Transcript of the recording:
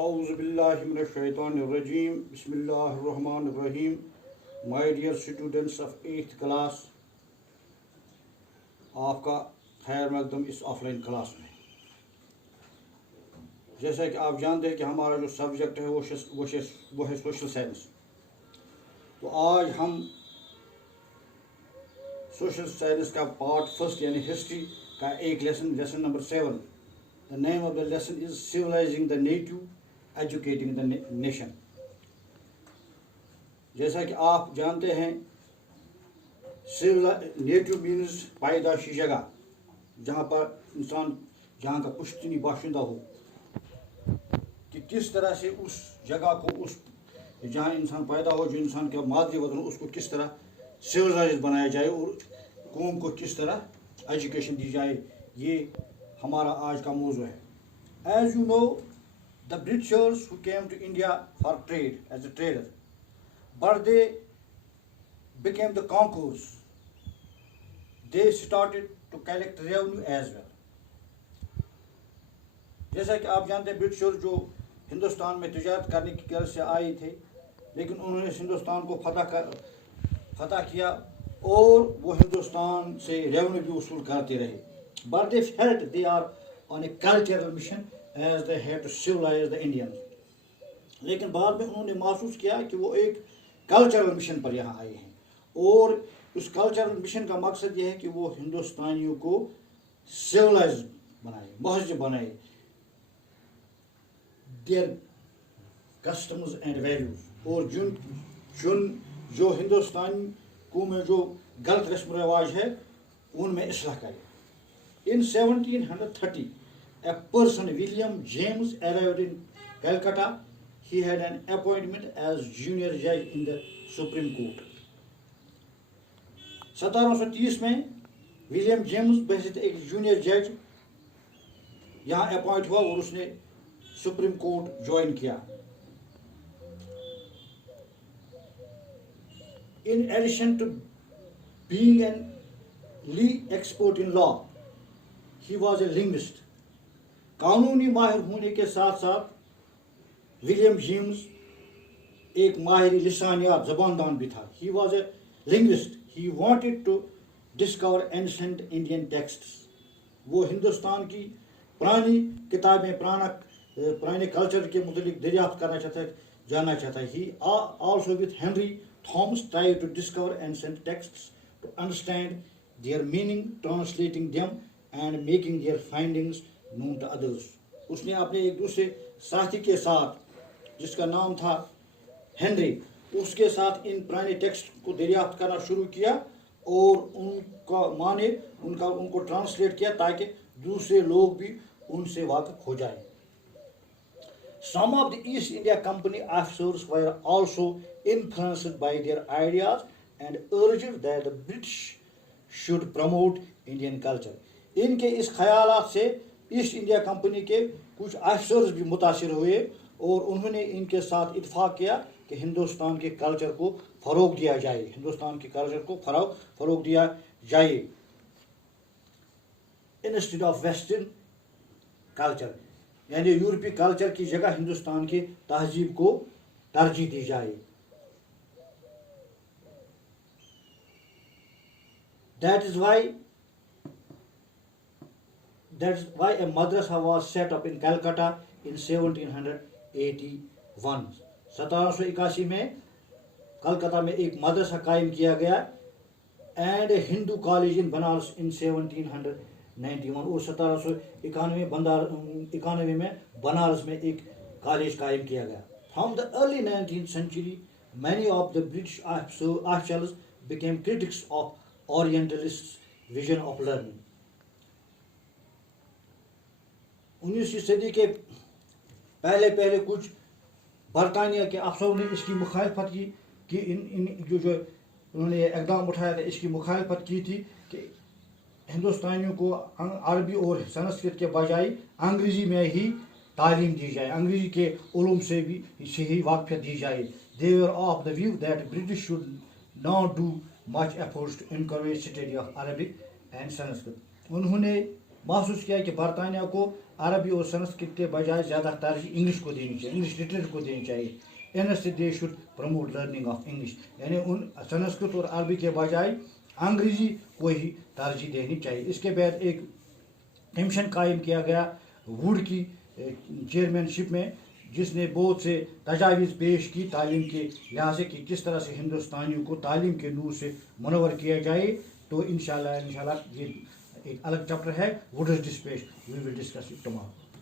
أعوذ بالله من الشيطان الرجيم بسم الله الرحمن الرحيم. My dear students of 8th class, आपका खैर मकदम इस ऑफलाइन क्लास में. जैसा कि आप जानते हैं कि हमारा जो सब्जेक्ट है वो है सोशल साइंस. तो आज हम सोशल साइंस का पार्ट फर्स्ट यानी हिस्ट्री का एक lesson number 7. The name of the lesson is Civilizing the Native, Educating the Nation. जैसा कि आप जानते हैं नेटिव मीन्स पैदाशी जगह, जहाँ पर इंसान जहाँ का पुश्तनी बाशिंदा हो, कि किस तरह से उस जगह को उस जहाँ इंसान पैदा हो, जो इंसान का मादरी वतन हो, उसको किस तरह सिविलाइज बनाया जाए और कौम को किस तरह एजुकेशन दी जाए. ये हमारा आज का मौजू है. As you know, the Britishers who came to India for trade as a trader, but they became the conquerors. They started to collect revenue as well. जैसा कि आप जानते हैं ब्रिटिशर जो हिंदुस्तान में तिजारत करने की गर्ज से आए थे, लेकिन उन्होंने हिंदुस्तान को फतह किया और वो हिंदुस्तान से रेवेन्यू भी वसूल करते रहे. But they felt they are on a cultural mission as they had to civilize the Indians. लेकिन बाद में उन्होंने महसूस किया कि वो एक कल्चरल मिशन पर यहाँ आए हैं और उस कल्चरल मिशन का मकसद ये है कि वो हिंदुस्तानियों को सिविलाइज बनाए, महज बनाए, their customs and values, और जो हिंदुस्तान को में जो गलत रस्म रिवाज है उनमें इस्लाह करे. In 1730, a person, William James, arrived in Calcutta. He had an appointment as junior judge in the Supreme Court. 1730 में विलियम जेम्स बहसियत एक जूनियर जज यहाँ अपॉइंट हुआ और उसने सुप्रीम कोर्ट ज्वाइन किया. In addition to being an lead expert in law, he was a linguist. कानूनी माहिर होने के साथ साथ विलियम जेम्स एक माहिर लिसानियात ज़बानदान भी था. He was a linguist. He wanted to discover ancient Indian texts. वो हिंदुस्तान की पुरानी किताबें, पुराने कल्चर के मुतालिक दरियाफ्त जानना चाहता है. He also with Henry Thomas tried to discover ancient texts to understand their meaning, translating them and making their findings known to others. उसने अपने एक दूसरे साथी के साथ जिसका नाम था हेनरी, उसके साथ इन पुराने टेक्स्ट को दरियाफ्त करना शुरू किया और उनको ट्रांसलेट किया ताकि दूसरे लोग भी उनसे वाकिफ हो जाएं. Some of the East India Company officers were also influenced by their ideas and urged that the British should promote Indian culture. इनके इस ख्यालात से ईस्ट इंडिया कंपनी के कुछ अफसर्स भी मुतासिर हुए और उन्होंने इनके साथ इत्फाक किया कि हिंदुस्तान के कल्चर को फ़रोग दिया जाए, हिंदुस्तान के कल्चर को फ़रोग दिया जाए इंस्टेड ऑफ वेस्टर्न कल्चर, यानी यूरोपीय कल्चर की जगह हिंदुस्तान के तहजीब को तरजीह दी जाए. That is why a madrasa was set up in Calcutta in 1781. 1781 में कलकत्ता में एक मदरसा कायम किया गया and a Hindu college in Banaras in 1791. और 1791 में बनारस में एक कॉलेज कायम किया गया. From the early 19th century, many of the British officials became critics of Orientalists' vision of learning. 19वीं सदी के पहले कुछ बरतानिया के अफसरों ने इसकी मुखालफत की कि इन जो उन्होंने इक़दाम उठाया था, इसकी मुखालफत की थी कि हिंदुस्तानियों को अरबी और संस्कृत के बजाय अंग्रेज़ी में ही तालीम दी जाए, अंग्रेज़ी के उलूम से ही वाक़फ़ियत दी जाए. They were of the view that British should not do much efforts to encourage study of Arabic and Sanskrit. उन्होंने महसूस किया कि बरतानिया को عربی اور سنسکرت کے بجائے زیادہ ترجیح انگلش کو دینی چاہیے، انگلش لٹریچر کو دینی چاہیے. Instead they should promote learning of English, یعنی ان سنسکرت اور عربی کے بجائے انگریزی کو ہی ترجیح دینی چاہیے. اس کے بعد ایک کمیشن قائم کیا گیا ووڈ کی چیئرمین شپ میں، جس نے بہت سے تجاویز پیش کی تعلیم کے لحاظ سے کہ کس طرح سے ہندوستانیوں کو تعلیم کے نور سے منور کیا جائے. تو انشاءاللہ یہ ایک الگ چیپٹر ہے، Wood's despatch, we will discuss it tomorrow.